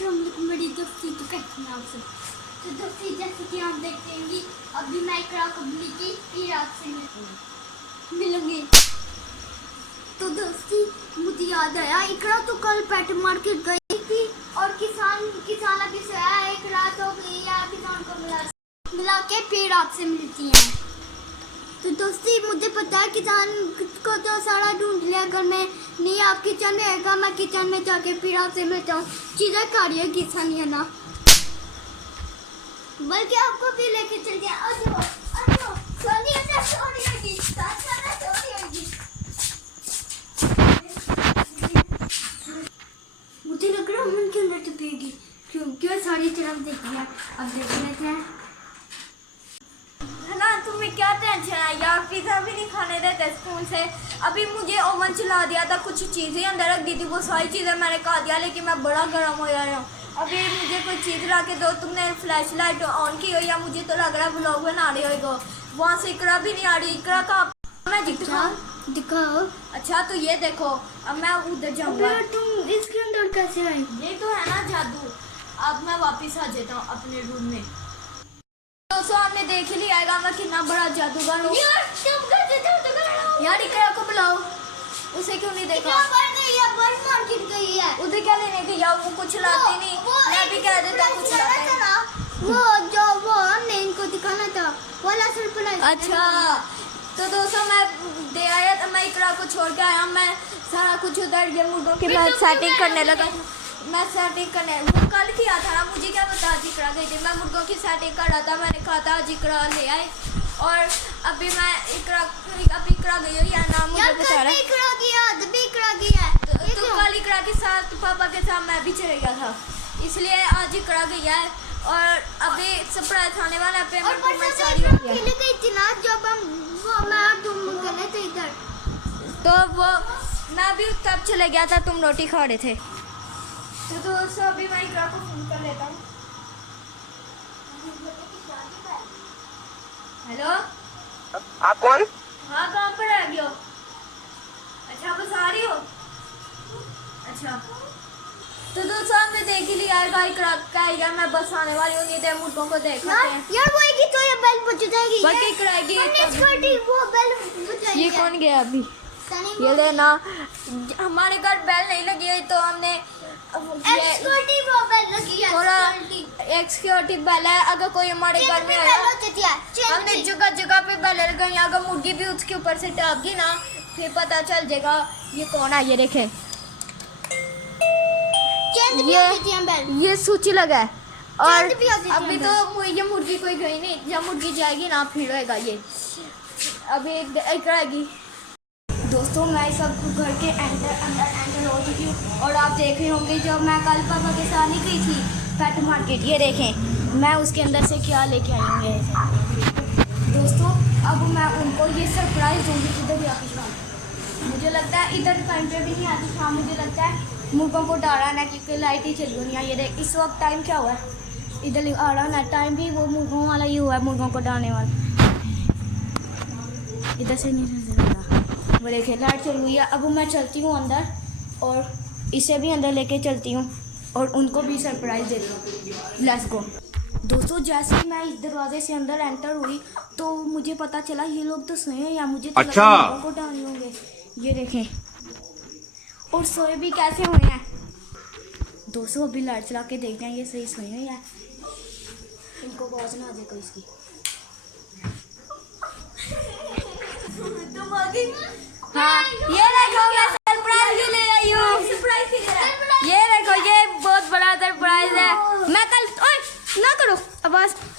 मेरी दोस्ती तो कैसे नाम से तो दोस्ती जैसे कि आप देखते हैं कि अभी मैं इकरा को मिली फिर आपसे मिलूंगी। तो दोस्ती मुझे याद आया इकरा तो कल पेट मार्केट गई थी और किसान अभी सोया है, एक रात हो गई या किसान को मिला के फिर आपसे मिलती हैं। तो दोस्ती मुझे पता है किसान को तो सारा ढूंढ लिया, अगर मैं नहीं आप किचन में आएगा मैं किचन में जाके फिर आपसे मिलता हूँ। चीज़ें खा रही है किसान है ना, बल्कि आपको भी लेके चल गया। मुझे लग रहा है मन के अंदर टपेगी क्यों सारी तरफ देख लिया। अब देख लेते हैं है ना, तुम्हें क्या टेंशन है यार, पिज़्ज़ा भी नहीं खाने देते स्कूल से। अभी मुझे ओवन चला दिया था, कुछ चीज़ें अंदर रख दी थी, वो सारी चीज़ें मैंने खा दिया, लेकिन मैं बड़ा गर्म हो जा रहा हूँ। अभी मुझे कोई चीज़ ला के दो, तुमने फ्लैश लाइट ऑन की हो या मुझे तो लग रहा है व्लॉग बना रही हो। वहाँ से इकरा भी नहीं आ रही, इकरा का मैं दिखाओ। अच्छा तो ये देखो, अब मैं उधर जाऊँगा। तुम इसके अंदर कैसे आई? ये तो है ना जादू। अब मैं वापस आ जाता हूँ अपने रूम में। दोस्तों आपने देख ही लिया आएगा मैं कितना बड़ा जादूगर हूँ। यार इकरा को बुलाओ, उसे क्यों नहीं देखा? गई है। उधर क्या लेने गई यार, वो कुछ लाती नहीं। मैं भी कह देता कुछ लाता है। वो हमने इनको दिखाना था वाला सरप्राइज। अच्छा तो दोस्तों मैं दे आया था, मैं इकरा को छोड़ के आया। मैं सारा कुछ उधर ये मुर्गों की मैं सेटिंग करने लगा। मैं सेटिंग करने वो कल किया था ना, मुझे क्या पता आज इकरा गई थी। मैं मुर्गों की सेटिंग कर रहा था, मैंने कहा था आज इकरा ले आए। और अभी मैं इकरा गई हो या नाम मुझे बता रहा है। तो कल इकरा के साथ पापा के साथ मैं भी चले गया था, इसलिए आज इकरा गई है। और अभी सरप्राइज आने वाला है, पेमेंट मैं सारी गई थी ना जब तुम गए थे इधर, तो वो मैं भी तब चले गया था, तुम रोटी खा रहे थे। तो दोस्तों अभी मैं इकरा को फोन कर लेता हूँ। हेलो आप कौन? हाँ कहाँ पर आ गए हो? अच्छा बस आ रही हो? अच्छा तो दोस्तों आपने देख ही लिया है इकरा का आएगा, मैं बस आने वाली हूँ। नहीं तो मुर्गों को देख लेते हैं यार वो आएगी तो ये बेल बज जाएगी। बाकी इकरा आएगी। वो बेल बज जाएगी। ये कौन गया अभी? ये लेना, हमारे घर बेल नहीं लगी है तो हमने थोड़ा एक सिक्योरिटी बेल है। अगर कोई हमारे घर में आया हमने जगह जगह पे बेल लगाई, अगर मुर्गी भी उसके ऊपर से टप गई ना फिर पता चल जाएगा ये कौन है। ये देखे ये सूची लगा है। और अभी तो ये मुर्गी कोई गई नहीं, जब मुर्गी जाएगी ना फिर होएगा ये। अभी एक रहेगी। दोस्तों मैं सब घर के अंदर एंटर हो चुकी हूँ और आप देख रहे होंगे जब मैं कल पापा के साथ नहीं गई थी पेट मार्केट, ये देखें मैं उसके अंदर से क्या लेके आई हूँ। दोस्तों अब मैं उनको ये सरप्राइज दूँगी इधर भी आके शाम। मुझे लगता है इधर टाइम पे भी नहीं आती शाम, मुझे लगता है मुर्गों को डालना है क्योंकि लाइट ही चली हुई है। ये देख इस वक्त टाइम क्या हुआ है, इधर आ रहा है टाइम भी वो मुर्गों वाला ही हुआ है, मुर्गों को डालने वाला। इधर से नहीं नजर आ रहा, वो देखिए लाइट चल हुई है। अब मैं चलती हूँ अंदर और इसे भी अंदर लेके चलती हूँ और उनको भी सरप्राइज देती हूँ। Let's go. दोस्तों जैसे ही मैं इस दरवाजे से अंदर एंटर हुई तो मुझे पता चला ये लोग तो सोए हैं या मुझे तो अच्छा मुर्गों को डालने होंगे। ये देखें और सोए भी कैसे हुए हैं। दोस्तों अभी लाइट चला के देखते हैं ये सही सोए हैं या इनको आवाज ना आ जाए कोई इसकी। तुम आ गई? हाँ ये देखो मैं सरप्राइज भी ले आई हूँ। सरप्राइज ये देखो ये बहुत बड़ा सरप्राइज है। मैं कल ओए ना करो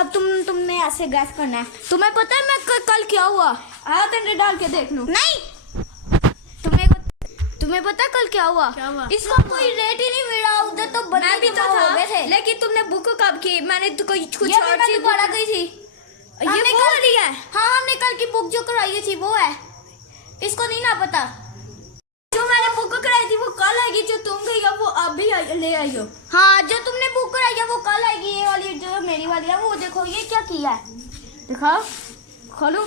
अब तुमने ऐसे गैस करना है। तुम्हें पता है मैं कल क्या हुआ? हाँ तुमने डाल के देख लो। नहीं तुम्हें पता कल क्या हुआ? इसको कोई रेट ही नहीं मिला उधर तो बंदे भी तो हो गए थे। लेकिन तुमने बुक कब की? मैंने तो कुछ और चीज दोबारा गई थी। ये कल लिया है? हाँ हमने कल की बुक जो कराई थी वो है, इसको नहीं ना पता। जो मैंने बुक कराई थी वो कल आएगी, जो तुम गई हो वो अभी ले आई हो। हाँ जो तुमने बुक कराई है वो कल आएगी। ये वाली जो मेरी वाली है वो देखो ये क्या किया है, दिखाओ खोलो।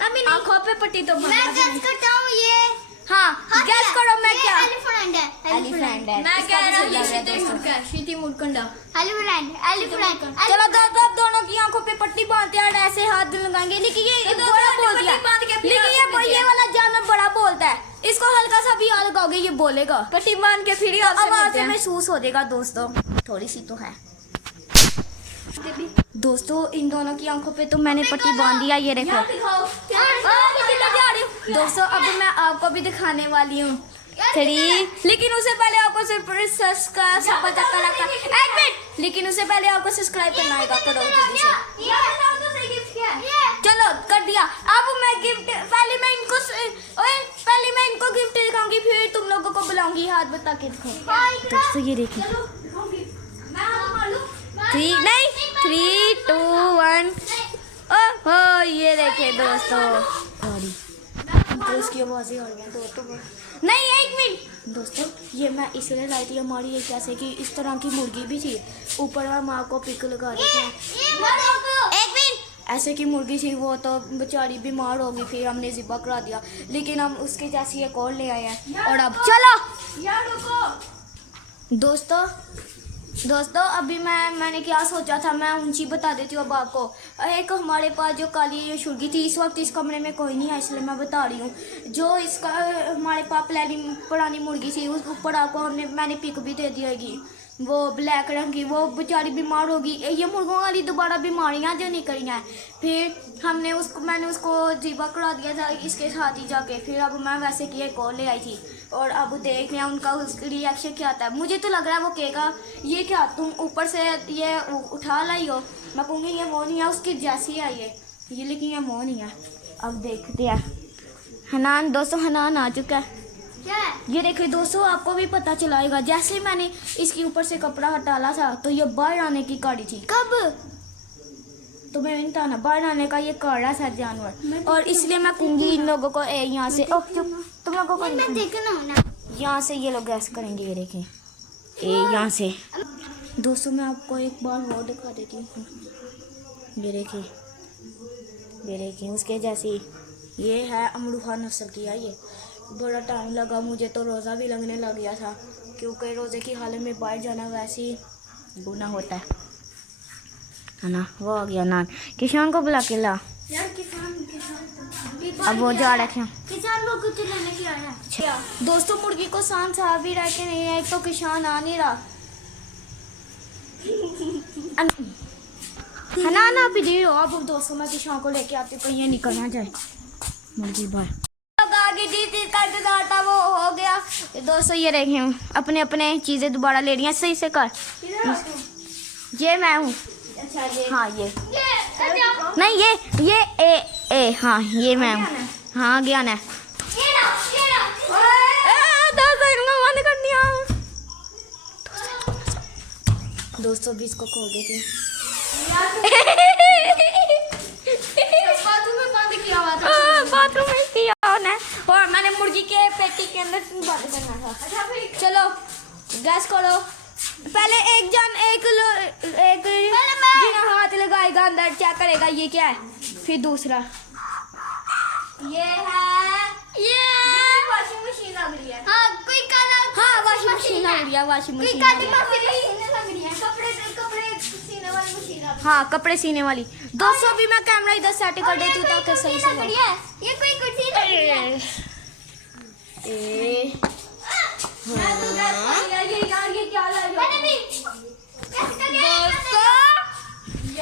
अभी आंखों पे पट्टी तो मैं गैस करता हूँ ये हाँ गैस करो मैं क्या एलिफेंट है एलिफेंट है मैं इसका कह रहा भी हूँ सही लग रहा है शीती दोस्तों। मुड़का शीती मुड़कंडा। एलिफेंट चलो अब दोनों की आंखों पे पट्टी बांधते हैं और ऐसे हाथ लगाएंगे। लेकिन ये दो बड़ा पट्टी बोल दिया, बांध के फिर लेकिन हाथ से ये वाला जानवर बड़ा बोलता है, इसको हल्का सा भी याद लगाओगे ये बोलेगा। पट्टी बांध के फिर ही आपसे आवाज मिलते हैं। महसूस हो जाएगा दोस्तों, थोड़ी सी तो है। दोस्तों इन दोनों की आंखों पे तो मैंने पट्टी बांध दिया, ये देखो। दोस्तों अब मैं आपको भी दिखाने वाली हूँ 3, लेकिन उससे पहले आपको लेकिन उससे पहले आपको सब्सक्राइब करना होगा, करो जल्दी से। चलो कर दिया। अब मैं गिफ्ट पहले मैं इनको गिफ्ट दिखाऊंगी, फिर तुम लोगों को बुलाऊंगी, हाथ बता के दिखाओ। दोस्तों ये देखिए 3 2 1 ओहो ये देखिए दोस्तों। सॉरी उसकी आवाज़ें आ रही हैं दोस्तों। नहीं एक मिनट दोस्तों, ये मैं इसलिए लाई थी, हमारी एक जैसे कि इस तरह की मुर्गी भी थी, ऊपर हम आपको पिक लगा देते हैं। एक मिनट ऐसे की मुर्गी थी, वो तो बेचारी बीमार होगी, फिर हमने ज़िबा करा दिया, लेकिन हम उसके जैसी एक और ले आए हैं। और अब चलो दोस्तों अभी मैंने क्या सोचा था, मैं ऊंची बता देती हूँ अब आपको। एक हमारे पास जो काली शुर्गी थी, इस वक्त इस कमरे में कोई नहीं है इसलिए मैं बता रही हूँ। जो इसका हमारे पास पुरानी मुर्गी थी, उस ऊपर आपको मैंने पिक भी दे दी होगी, वो ब्लैक रंग की, वो बेचारी बीमार होगी। ये मुर्गों वाली दोबारा बीमारियाँ जो निकली हैं, फिर मैंने उसको ज़िबा करा दिया था इसके साथ ही जाके। फिर अब मैं वैसे की एक और ले आई थी, और अब देख लिया उनका रिएक्शन क्या आता है। मुझे तो लग रहा है वो कहेगा ये क्या तुम ऊपर से ये उठा लाई हो, मैं कहूँगी ये वो नहीं है, उसकी जैसी है ये, लेकिन ये वो नहीं है। अब देखते हैं। हनान दोस्तों, हनान आ चुका है। ये देखिए दोस्तों, आपको भी पता चलाएगा, जैसे मैंने इसके ऊपर से कपड़ा हटाला था तो ये बाहर आने की गाड़ी थी। कब तो मैं नहीं था ना, बाहर आने का ये काड़ा था जानवर, और इसलिए मैं कहूँगी इन लोगों को यहाँ से तुम लोगों को यहाँ से ये लोग गैस करेंगे। ये देखें यहाँ से। दोस्तों मैं आपको एक बार वो दिखा देती हूँ, ये देखिए उसके जैसी ये है, अमरूहा नस्ल की है ये। बड़ा टाइम लगा मुझे, तो रोज़ा भी लगने लग गया था, क्योंकि रोज़े की हालत में बाहर जाना वैसे ही गुनाह होता है ना। वो आ गया नान, किसान को बुला के ला। अब वो जा रखे हैं किसान लोग कुछ लेने के आए हैं। दोस्तों मुर्गी को सांस आ भी रह के नहीं है, एक तो किसान आ नहीं रहा। हनाना भी दे रहा। अब दोस्तों मैं किसान को लेके आती हूँ, कहीं ये निकल ना जाए मुर्गी बाहर। आगे डी करके आटा वो हो गया। दोस्तों ये देखें अपने अपने चीज़ें दोबारा ले रही हैं, सही से कर। ये मैं हूँ। अच्छा ये हाँ ये नहीं ये ए हाँ ये मैं हूँ। हाँ ज्ञान है। बंद कर दिया। दोस्तों भी इसको खोल देती हूँ। बाथरूम में बंद किया हुआ था। बाथरूम में किया है, और मैंने मुर्गी के पेटी के अंदर बंद करना था। अच्छा फिर चलो गैस करो। पहले एक बिना हाथ लगाएगा अंदर चेक करेगा ये क्या है, फिर दूसरा ये है वॉशिंग मशीन लग रही है। हाँ कोई काला हाँ वॉशिंग मशीन लग रही है, वॉशिंग कोई मशीन काली लग रही है। मशीन लग रही है। कपड़े सीने वाली मशीन लग रही है। हाँ कपड़े सीने वाली। दोस्तों भी मैं कैमरा इधर सेट कर देती हूँ ताकि सही से लग रही है। ये कोई कुर्सी लग रही है। ये क्या लग रहा मैंने है? भी कैसे कर लिया?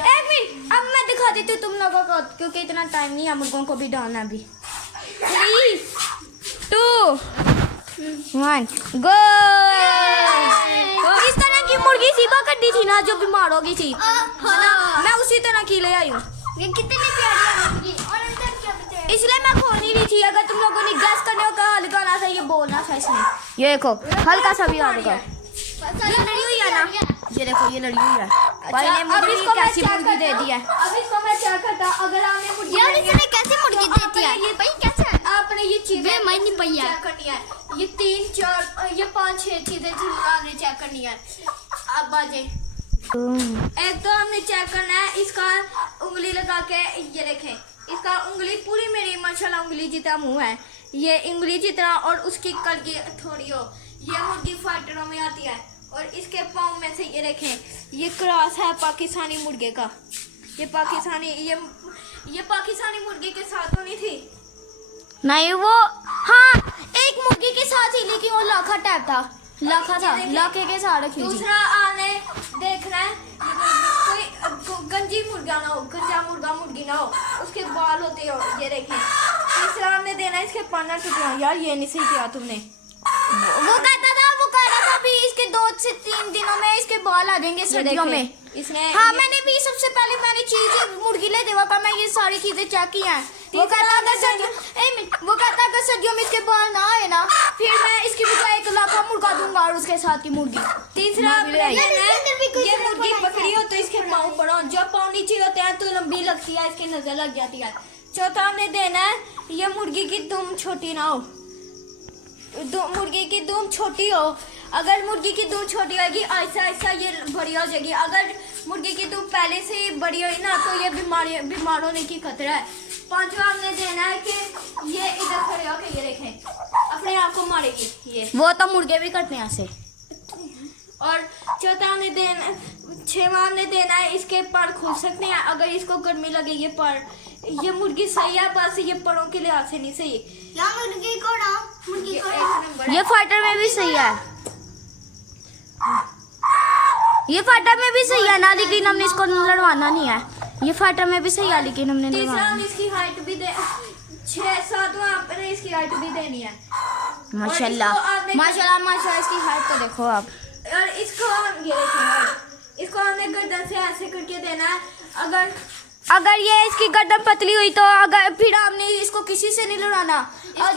एक मिनट अब मैं दिखा देती हूँ तुम लोगों को, क्योंकि इतना टाइम नहीं है मुर्गों को भी डालना भी। 3 2 1 गो। इस तरह की मुर्गी ज़िबा कर दी थी ना जो बीमार हो गई थी, मैं उसी तरह की ले आई हूँ। ये कितनी प्यारी है मुर्गी। और अंदर क्या बचा है? इसलिए मैं खो नहीं रही थी। अगर तुम लोगों ने गैस करने का हल्का ना था, ये बोलना था इसमें। ये देखो हल्का सा भी हल्का, ये लड़ी हुई है ना, ये देखो ये लड़ी हुई है। भाई ने मुझे ये कैसी मुर्गी दे दी है। अब इसको मैं चेक करता, अगर आपने मुर्गी यार लेनी है, इसने कैसे मुर्गी देती है? ये भाई कैसे है? आपने ये चीजें मैं नहीं पहिया। चेक करनी है। ये 3 4 ये 5 6 चीजें आपने चेक करनी है। अब बाजे एक तो हमने चेक करना है इसका उंगली लगा के, ये देखें इसका उंगली पूरी मेरी माशाल्लाह उंगली जितना मुंह है, ये इंगली जितना और उसकी कलगी थोड़ी हो। ये मुर्गी फाइटरों में आती है और इसके पाँव में से ये देखें ये क्रॉस है पाकिस्तानी मुर्गे का। ये पाकिस्तानी मुर्गे के साथ होनी थी। नहीं वो हाँ एक मुर्गी के साथ ही, लेकिन वो लाखा टाइप था, लाखा था, लाखे के साथ रखी थी। दूसरा आने देखना है कोई गंजी मुर्गा ना हो, गंजा मुर्गा मुर्गी ना हो, उसके बाल होते हो ये देखें। तीसरा हमने देना है इसके पाना टुकड़ा। यार ये नहीं सही किया तुमने। वो कह रहा था अभी इसके 2 से 3 दिनों में इसके बाल आ जाएंगे सर्दियों में। इसने हाँ मैंने भी सबसे पहले मैंने चीज मुर्गी ले देवा का मैं ये सारी चीजें चेक की हैं। वो कहता अगर सर्दियों में इसके बाल ना आए ना फिर मैं इसकी बजाय 1 लाख मुर्गा दूंगा और उसके साथ की मुर्गी। तीसरा ये मुर्गी पकड़ी हो तो इसके पाँव बड़ा हो, जब पाँव नीचे होते हैं तो लंबी लगती है, इसकी नजर लग जाती है। चौथा हमने देना है ये मुर्गी की दुम छोटी ना हो, मुर्गी की दुम छोटी हो। अगर मुर्गी की दुम छोटी होगी ऐसा ऐसा ये बड़ी हो जाएगी। अगर मुर्गी की दुम पहले से ही बड़ी हुई ना तो ये बीमार होने की खतरा है। पांचवा हमने देना है कि ये इधर खड़े होकर ये देखें अपने आप को मारेगी ये। वो तो मुर्गे भी करते हैं ऐसे। और चौथा हमने देना, छठवां हमने देना है इसके पर खुल सकते हैं अगर इसको गर्मी लगे। ये पर ये मुर्गी सही है, बस ये परों के लिहाज से नहीं सही। ये फाइटर में भी सही है, ये फाइटर में भी सही है ना, लेकिन हमने इसको लड़वाना नहीं है। ये फाइटर में भी सही है लेकिन हमने तीसरा हम इसकी हाइट भी दे 6-7वां आपने इसकी हाइट भी देनी है। माशाल्लाह माशाल्लाह इसकी हाइट तो देखो आप। और इसको हम ये देखें, इसको हमने गर्दन से ऐसे करके देना है। अगर ये इसकी गर्दन पतली हुई तो अगर फिर हमने इसको किसी से नहीं लड़ाना। और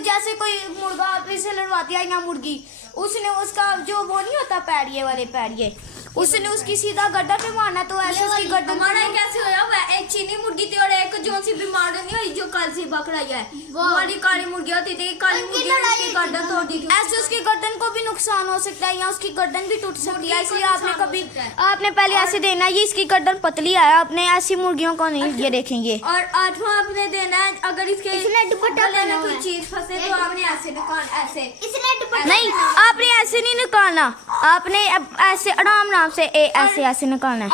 जैसे कोई मुर्गा आप इसे लड़वाती है या मुर्गी, उसने उसका जो वो नहीं होता पैर, ये वाले पैर, ये उसने उसकी सीधा गर्दन पे मारना तो ऐसे उसकी गर्दन हमारा कैसे होया हुआ है। एक चीनी मुर्गी थी और एक जो सी बीमार नहीं हुई जो कल से पकड़ाई है, वो वाली काली मुर्गी होती थी। काली मुर्गी उसकी गर्दन तोड़ दी थी। ऐसे उसकी गर्दन को भी नुकसान हो सकता है या उसकी गर्दन भी टूट सकती है। इसलिए आपने पहले ऐसे देना, ये इसकी गर्दन पतली है, आपने ऐसी मुर्गियों को नहीं ये देखेंगे। और 8वां आपने देना है अगर इसके गले में कोई चीज फंसे तो आपने ऐसे निकालना, ऐसे नहीं आपने ऐसे नहीं निकालना, आपने ऐसे आराम से ऐसे निकालना है।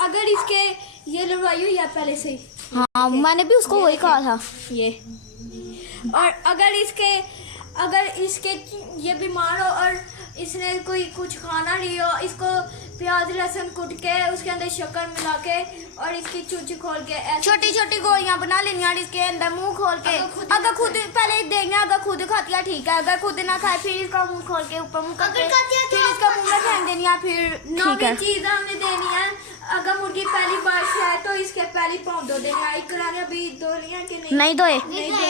अगर इसके ये लड़वाई हुई है पहले से। हाँ मैंने भी उसको वही कहा था ये। और अगर इसके ये बीमार हो और इसने कोई कुछ खाना नहीं हो, इसको प्याज लहसुन कुट के उसके अंदर शक्कर मिला के और इसकी चूची खोल के छोटी छोटी गोलियां बना लेनी और इसके अंदर मुंह खोल के अगर खुद पहले देंगे, अगर खुद खाती है ठीक है, अगर खुद ना खाए फिर इसका मुंह खोल के ऊपर मुंह करके फिर इसका मुंह में फेंक देनी है फिर ठीक है। चीज हमने देनी है अगर मुर्गी पहली बार से है तो इसके पहली पाँव धो देने हैं। इकरार अभी धो लिया कि नहीं धोए।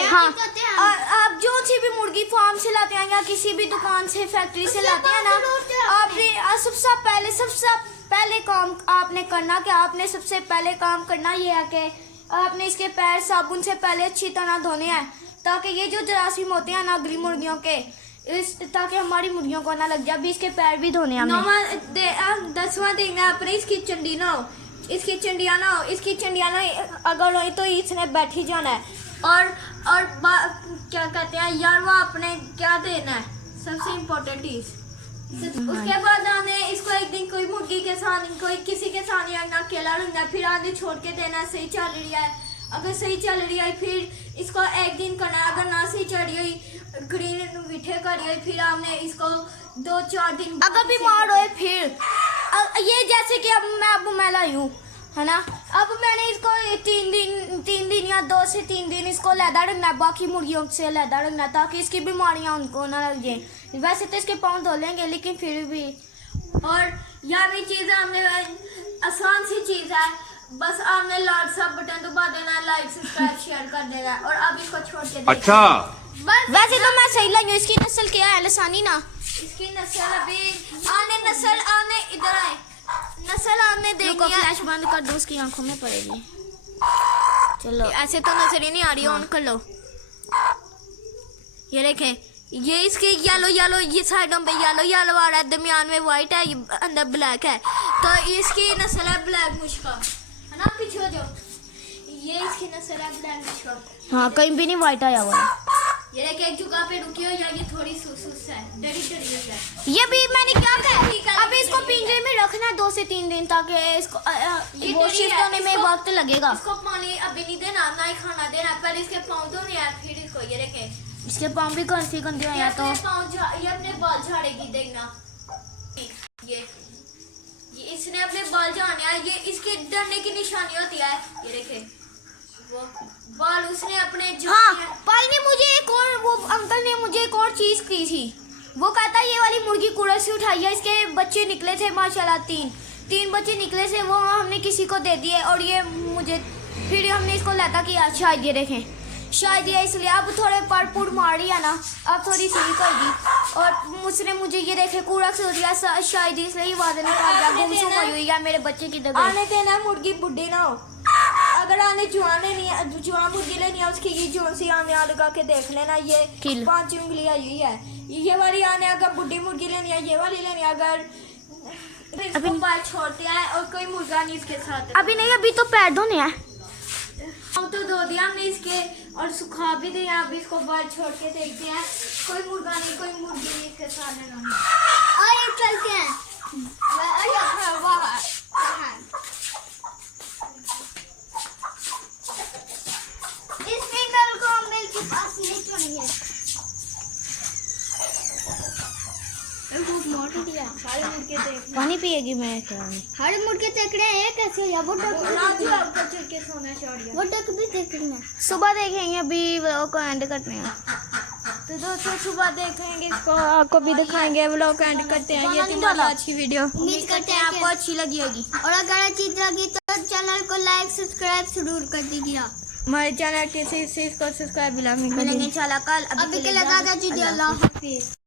हाँ और आप जो सी भी मुर्गी फार्म से लाते हैं या किसी भी दुकान से फैक्ट्री से लाते हैं ना, आपने सबसे पहले काम आपने करना कि आपने सबसे पहले काम करना ये है कि आपने इसके पैर साबुन से पहले अच्छी तरह धोने हैं ताकि ये जो जरासीम होते हैं ना अगली मुर्गियों के ताकि हमारी मुर्गियों को ना लग जाए। अभी इसके पैर भी धोने हैं। 10वां देना अपने इसकी चंडी ना हो, इसकी चंडिया ना हो, इसकी चंडिया ना अगर हो तो इसने बैठ ही जाना है। और क्या कहते हैं यार वो आपने क्या देना है सबसे इम्पोर्टेंट चीज। उसके बाद आने इसको एक दिन कोई मुर्गी के साथ कोई किसी के साथ ना अकेला रखना, फिर आने छोड़ के देना। सही चल रही है, अगर सही चल रही है फिर इसको एक दिन करना है, अगर ना सही चल रही हुई ग्रीन मीठे करी हुई फिर आपने इसको 2-4 दिन अगर बीमार हो फिर ये जैसे कि अब मैं लाई हूँ है ना, अब मैंने इसको 3 दिन या 2 से 3 दिन इसको लैदा रखना है, बाकी मुर्गियों से लैदा रखना ताकि इसकी बीमारियां उनको ना लग जाए। वैसे तो इसके पाँव धो लेंगे लेकिन फिर भी। और यह भी चीज़ हमने आसान सी चीज़ है, बस आपने लाल सा बटन दबा देना, लाइक सब्सक्राइब शेयर कर देना और अब इसको छोड़ के अच्छा बस। वैसे तो मैं सही लाई हूँ। इसकी नस्ल क्या है लसानी ना, इसकी नस्ल अभी आने इधर आए नस्ल आपने देखो। फ्लैश बंद कर दो, उसकी आंखों में पड़ेगी। चलो ऐसे तो नजर ही नहीं आ रही, ऑन कर लो। ये देखें ये इसके येलो ये साइडों पे येलो आ रहा है, दरमियान में व्हाइट है, ये अंदर ब्लैक है। तो इसकी नस्ल है ब्लैक मुश्का है ना, पीछे हो जाओ। ये इसकी नस्ल है ब्लैक मुश्का। हाँ कहीं भी नहीं व्हाइट आया हुआ है। ये देख एक जगह पे रुकी हो या ये थोड़ी सुस्त है, डरी है। ये भी मैंने क्या कहा, अभी इसको पिंजरे में रखना 2 से 3 दिन, ताकि इसको वो शिफ्ट होने में वक्त लगेगा। इसको पानी अभी नहीं देना, ना ही खाना देना, पहले इसके पाँव धोने हैं, फिर इसको ये देखे इसके पाँव भी कौन सी गंदे हैं, या तो ये अपने बाल झाड़ेगी, देखना ये इसने अपने बाल झाड़ने हैं, ये इसके डरने की निशानी होती है। ये देखे वो बाल उसने अपने हाँ, भाई ने मुझे एक और, वो अंकल ने मुझे एक और चीज की थी। वो कहता ये वाली मुर्गी कूड़े से उठाई है, इसके बच्चे निकले थे माशाल्लाह, 3 बच्चे निकले थे, वो हमने किसी को दे दिए, और ये मुझे फिर हमने इसको लगा कि शायद ये देखें, शायद ये इसलिए अब थोड़े पर पुर मार रही है ना, अब थोड़ी ठीक होगी। और उसने मुझे ये देखे कूड़ा से दिया, शायद इसलिए ही वादे निकाल दिया, गुमसुम हुई है मेरे बच्चे की जगह। आने देना, मुर्गी बुढ़ी ना हो। अगर आने जुआन लेनी है, जुआन मुर्गी लेनी है, उसकी की जोन सी आने लगा के देख लेना, ये 5 उंगली आई हुई है। ये वाली आने अगर बुढ़ी मुर्गी लेनी है, ये वाली लेनी है, अगर इसको बाल छोड़ते हैं और कोई मुर्गा नहीं इसके साथ। अभी नहीं, अभी तो पैर धोने हैं। हम तो धो दिया हमने इसके और सुखा भी दिया, अभी इसको बाल छोड़ के देखते हैं, कोई मुर्गा नहीं, कोई मुर्गी नहीं इसके साथ लेना। और चलते हैं। इस फीमेल को हम मेल के पास ले चलेंगे। सारे मुर्गे देख पानी पिएगी मैं हर मुर्गे देख रहे हैं कैसे, या वो डक राजू आपको चल के सोना छोड़ दिया। वो डक भी देख रही है। सुबह देखेंगे, अभी व्लॉग को एंड करते हैं। तो दोस्तों सुबह देखेंगे इसको, आपको भी दिखाएंगे, व्लॉग एंड करते हैं। ये थी हमारी आज की वीडियो, उम्मीद करते हैं आपको अच्छी लगी होगी। और अगर अच्छी लगी तो चैनल को लाइक सब्सक्राइब जरूर कर दीजिएगा। हमारे चैनल के से इसको सब्सक्राइब मिलेंगे इंशाल्लाह कल। अभी के लिए दादा जी अल्लाह हाफिज।